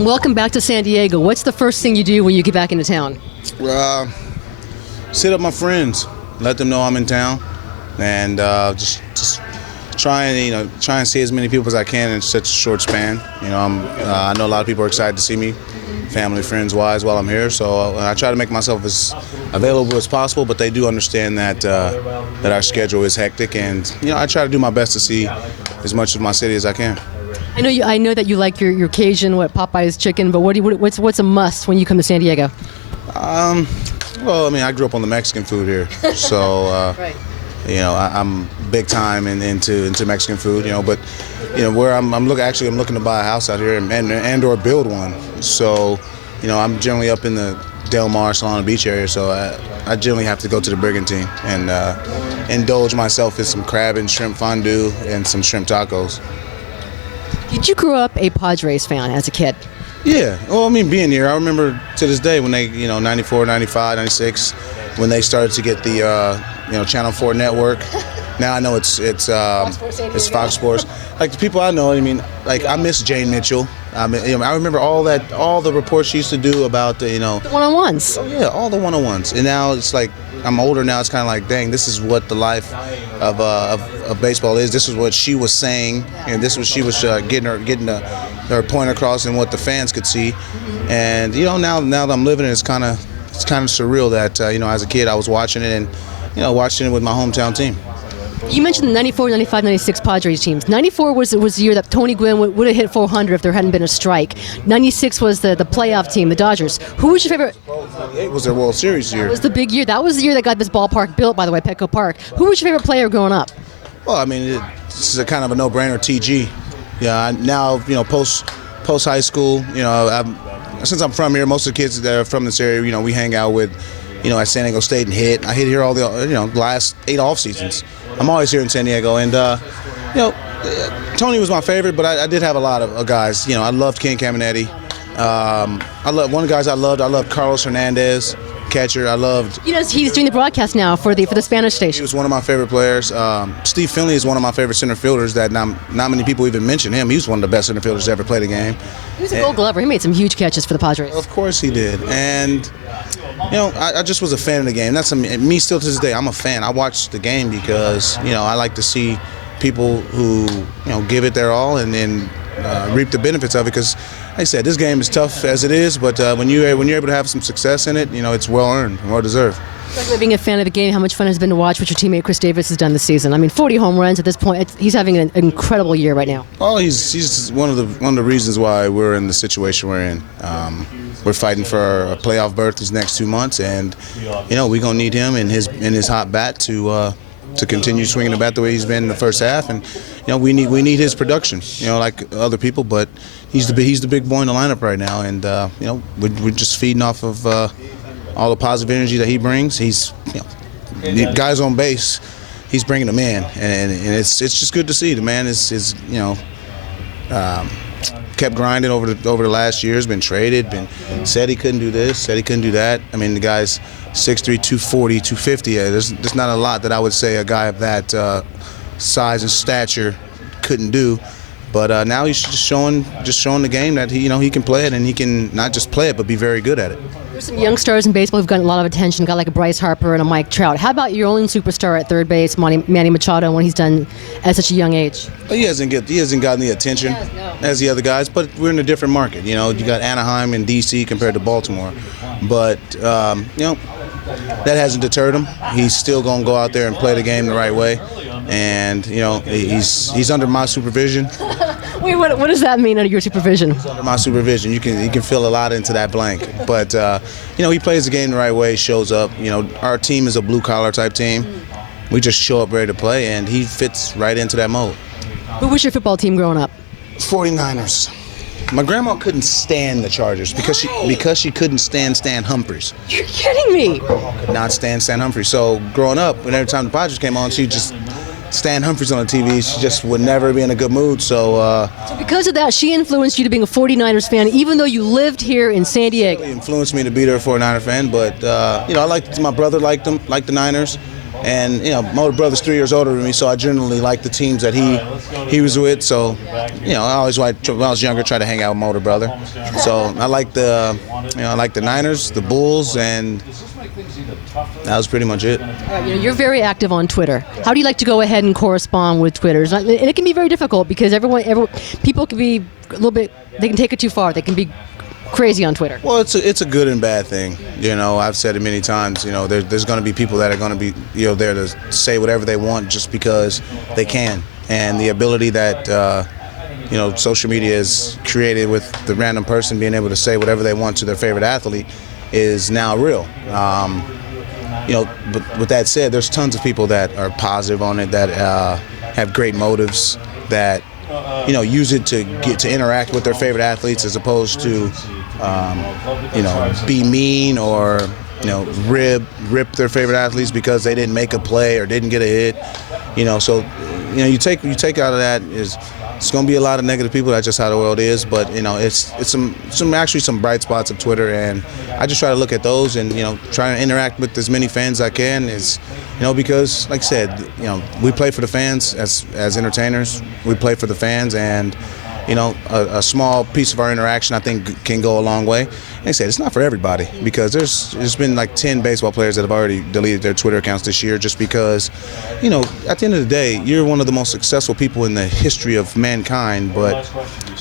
Welcome back to San Diego. What's the first thing you do when you get back into town? Sit up my friends, let them know I'm in town, and just try and see as many people as I can in such a short span. I know a lot of people are excited to see me, family, friends wise, while I'm here. So I try to make myself as available as possible. But they do understand that our schedule is hectic, and I try to do my best to see as much of my city as I can. I know that you like your Cajun, Popeye's chicken, but what's a must when you come to San Diego? Well, I grew up on the Mexican food here, so Right. I'm big time into Mexican food. But where I'm looking to buy a house out here and or build one. So, I'm generally up in the Del Mar, Solana Beach area, so I generally have to go to the Brigantine and indulge myself in some crab and shrimp fondue and some shrimp tacos. Did you grow up a Padres fan as a kid? Yeah, well, being here, I remember to this day when they, 94, 95, 96, when they started to get the, Channel 4 network. Now I know it's Fox Sports. Like the people I know, I miss Jane Mitchell. I remember all the reports she used to do about the one-on-ones. Oh yeah, all the one-on-ones. And now it's like I'm older now. It's kind of like, dang, this is what the life of baseball is. This is what she was saying, and this was she was getting her point across and what the fans could see. And now that I'm living it, it's kind of surreal that as a kid I was watching it and watching it with my hometown team. You mentioned the 94, 95, 96 Padres teams. 94 was the year that Tony Gwynn would have hit 400 if there hadn't been a strike. 96 was the playoff team, the Dodgers. Who was your favorite? It was their World Series year. That was the big year. That was the year that got this ballpark built, by the way, Petco Park. Who was your favorite player growing up? Well, this is a kind of a no-brainer, TG. Yeah, now post high school, since I'm from here, most of the kids that are from this area, we hang out with, at San Diego State and hit. I hit here all the last 8 off seasons. I'm always here in San Diego, and Tony was my favorite, but I did have a lot of guys. I loved Ken Caminetti. I loved I loved Carlos Hernandez, catcher. I loved. He's doing the broadcast now for the Spanish He station. was one of my favorite players. Steve Finley is one of my favorite center fielders that not many people even mention him. He was one of the best center fielders to ever play the game. He was a Gold Glover. He made some huge catches for the Padres. Of course he did, and I just was a fan of the game. That's me still to this day. I'm a fan. I watch the game because I like to see people who give it their all and then reap the benefits of it. Because, like I said, this game is tough as it is, but when you're able to have some success in it, it's well earned and well deserved. Talking about being a fan of the game, how much fun has it been to watch what your teammate Chris Davis has done this season? 40 home runs at this point. He's having an incredible year right now. Oh, he's one of the reasons why we're in the situation we're in. We're fighting for a playoff berth these next 2 months, and we're gonna need him in his hot bat to continue swinging the bat the way he's been in the first half, and we need his production, like other people, but he's the big boy in the lineup right now, and we're just feeding off of all the positive energy that he brings. He's guys on base, he's bringing them in, and it's just good to see. The man is kept grinding over the last years, been traded, said he couldn't do this, said he couldn't do that. The guy's 6'3", 240, 250. There's not a lot that I would say a guy of that size and stature couldn't do. But now he's just showing the game that he can play it, and he can not just play it but be very good at it. There's some young stars in baseball who've gotten a lot of attention, got like a Bryce Harper and a Mike Trout. How about your own superstar at third base, Manny Machado, and what he's done at such a young age? But he hasn't gotten the attention as the other guys, but we're in a different market. You got Anaheim and D.C. compared to Baltimore. But, that hasn't deterred him. He's still going to go out there and play the game the right way. And, he's under my supervision. Wait, what does that mean, under your supervision? Under my supervision. You can fill a lot into that blank. But, he plays the game the right way, shows up. Our team is a blue-collar type team. We just show up ready to play, and he fits right into that mode. Who was your football team growing up? 49ers. My grandma couldn't stand the Chargers because she couldn't stand Stan Humphries. You're kidding me. Could not stand Stan Humphries. So growing up, when every time the Padres came on, she just Stan Humphries on the TV. She just would never be in a good mood. So because of that, she influenced you to being a 49ers fan, even though you lived here in San Diego. It influenced me to be a 49er fan. But I liked my brother liked the Niners. And my older brother's 3 years older than me, so I generally like the teams that he was with. So, I always liked, when I was younger, tried to hang out with my older brother. So I like the Niners, the Bulls, and that was pretty much it. You're very active on Twitter. How do you like to go ahead and correspond with Twitter? And it can be very difficult because people can be a little bit. They can take it too far. They can be crazy on Twitter. Well, it's a good and bad thing. I've said it many times. There's going to be people that are going to be there to say whatever they want just because they can, and the ability that social media has created with the random person being able to say whatever they want to their favorite athlete is now real. But with that said, there's tons of people that are positive on it, that have great motives, that use it to get to interact with their favorite athletes as opposed to be mean or rip their favorite athletes because they didn't make a play or didn't get a hit. So you take out of that is it's going to be a lot of negative people. That's just how the world is. But it's some bright spots of Twitter, and I just try to look at those and try to interact with as many fans as I can. Because like I said, we play for the fans as entertainers. We play for the fans, and a small piece of our interaction I think can go a long way. And I said it's not for everybody because there's been like 10 baseball players that have already deleted their Twitter accounts this year just because, at the end of the day, you're one of the most successful people in the history of mankind, but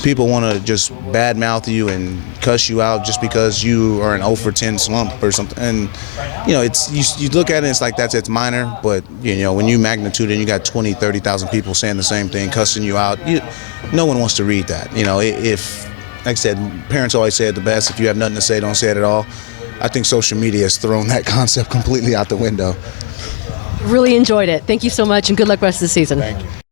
people want to just badmouth you and cuss you out just because you are an 0 for 10 slump or something. And you look at it, it's like it's minor, but when you magnitude and you got 20, 30,000 people saying the same thing, cussing you out, no one wants to read that. If, like I said, parents always say it the best, if you have nothing to say, don't say it at all. I think social media has thrown that concept completely out the window. Really enjoyed it. Thank you so much, and good luck rest of the season. Thank you.